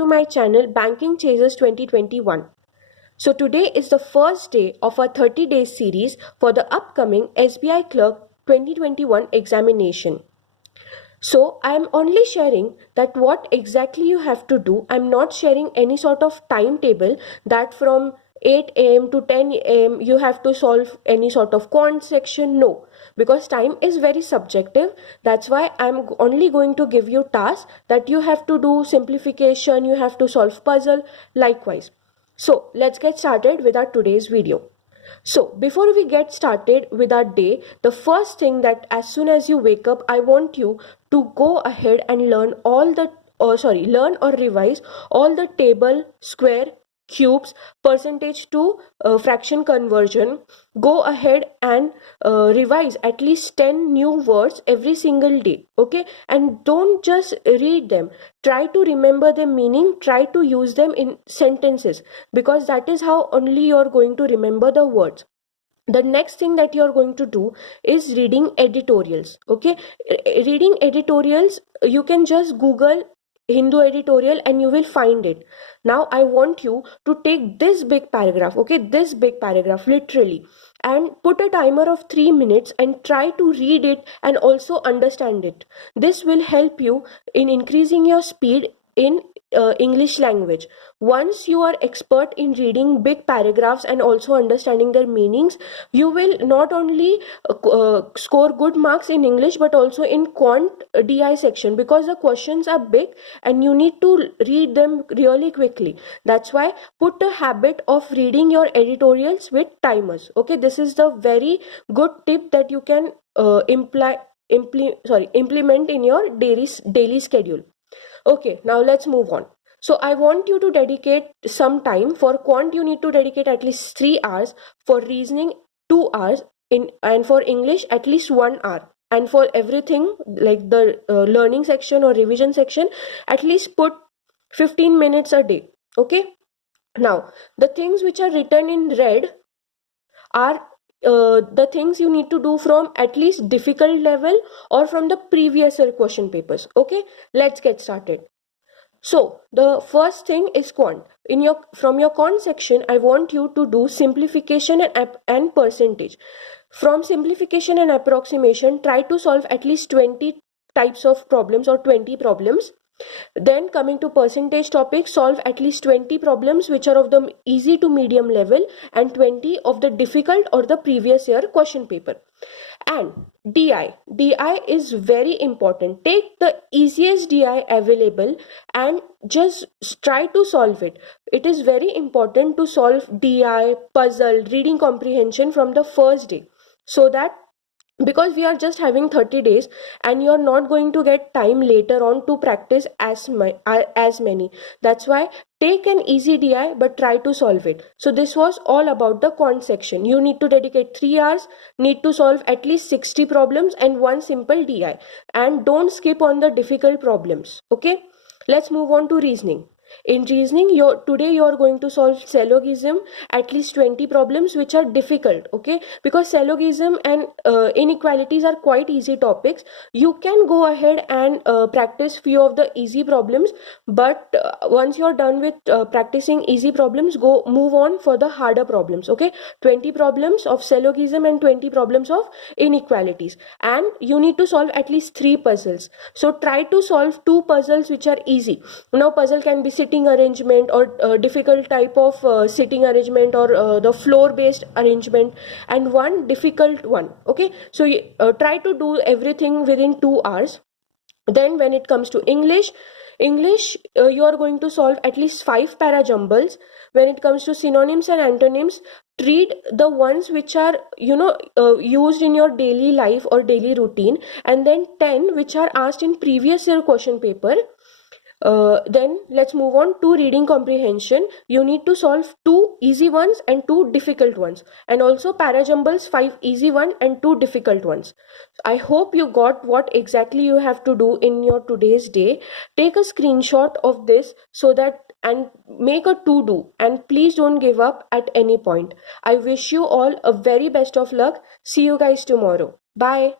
to my channel Banking Chasers 2021. So today is the first day of our 30 days series for the upcoming SBI Clerk 2021 examination. So I am only sharing that what exactly you have to do. I'm not sharing any sort of timetable that from 8 a.m. to 10 a.m. you have to solve any sort of quant section. No, because time is very subjective. That's why I'm only going to give you tasks that you have to do simplification, you have to solve puzzle, likewise. So let's get started with our today's video. So before we get started with our day, the first thing that as soon as you wake up, I want you to go ahead and learn learn or revise all the table, square, cubes, percentage to fraction conversion. Go ahead and revise at least 10 new words every single day, okay? And don't just read them, try to remember the meaning, try to use them in sentences, because that is how only you're going to remember the words. The next thing that you're going to do is reading editorials, okay? Reading editorials, you can just Google Hindu editorial and you will find it. Now I want you to take this big paragraph, okay, this big paragraph literally, and put a timer of 3 minutes and try to read it and also understand it. This will help you in increasing your speed in English language. Once you are expert in reading big paragraphs and also understanding their meanings, you will not only score good marks in English but also in quant DI section, because the questions are big and you need to read them really quickly. That's why put a habit of reading your editorials with timers, okay? This is the very good tip that you can implement in your daily schedule. Okay, now let's move on. So I want you to dedicate some time. For quant, you need to dedicate at least 3 hours. For reasoning, 2 hours. And for English, at least 1 hour. And for everything like the learning section or revision section, at least put 15 minutes a day. Okay. Now, the things which are written in red are the things you need to do from at least difficult level or from the previous year question papers. Okay, let's get started. So the first thing is quant. From your quant section, I want you to do simplification and percentage. From simplification and approximation, try to solve at least 20 types of problems or 20 problems. Then coming to percentage topic, solve at least 20 problems which are of the easy to medium level and 20 of the difficult or the previous year question paper. And DI is very important. Take the easiest DI available and just try to solve it. It is very important to solve DI, puzzle, reading comprehension from the first day, so that because we are just having 30 days and you're not going to get time later on to practice as many. That's why take an easy DI but try to solve it. So this was all about the quant section. You need to dedicate 3 hours, need to solve at least 60 problems and one simple DI, and don't skip on the difficult problems. Okay, let's move on to reasoning. In reasoning, today you are going to solve syllogism, at least 20 problems which are difficult, okay? Because syllogism and inequalities are quite easy topics. You can go ahead and practice few of the easy problems, but once you're done with practicing easy problems, move on for the harder problems, okay? 20 problems of syllogism and 20 problems of inequalities, and you need to solve at least 3 puzzles. So try to solve 2 puzzles which are easy. Now puzzle can be sitting arrangement or difficult type of sitting arrangement or the floor based arrangement, and one difficult one, okay? So try to do everything within 2 hours. Then when it comes to English, you are going to solve at least 5 para-jumbles. When it comes to synonyms and antonyms, read the ones which are used in your daily life or daily routine, and then 10 which are asked in previous year question paper. Then let's move on to reading comprehension. You need to solve 2 easy ones and 2 difficult ones, and also para-jumbles, 5 easy one and 2 difficult ones. I hope you got what exactly you have to do in your today's day. Take a screenshot of this so that and make a to-do, and please don't give up at any point. I wish you all a very best of luck. See you guys tomorrow. Bye.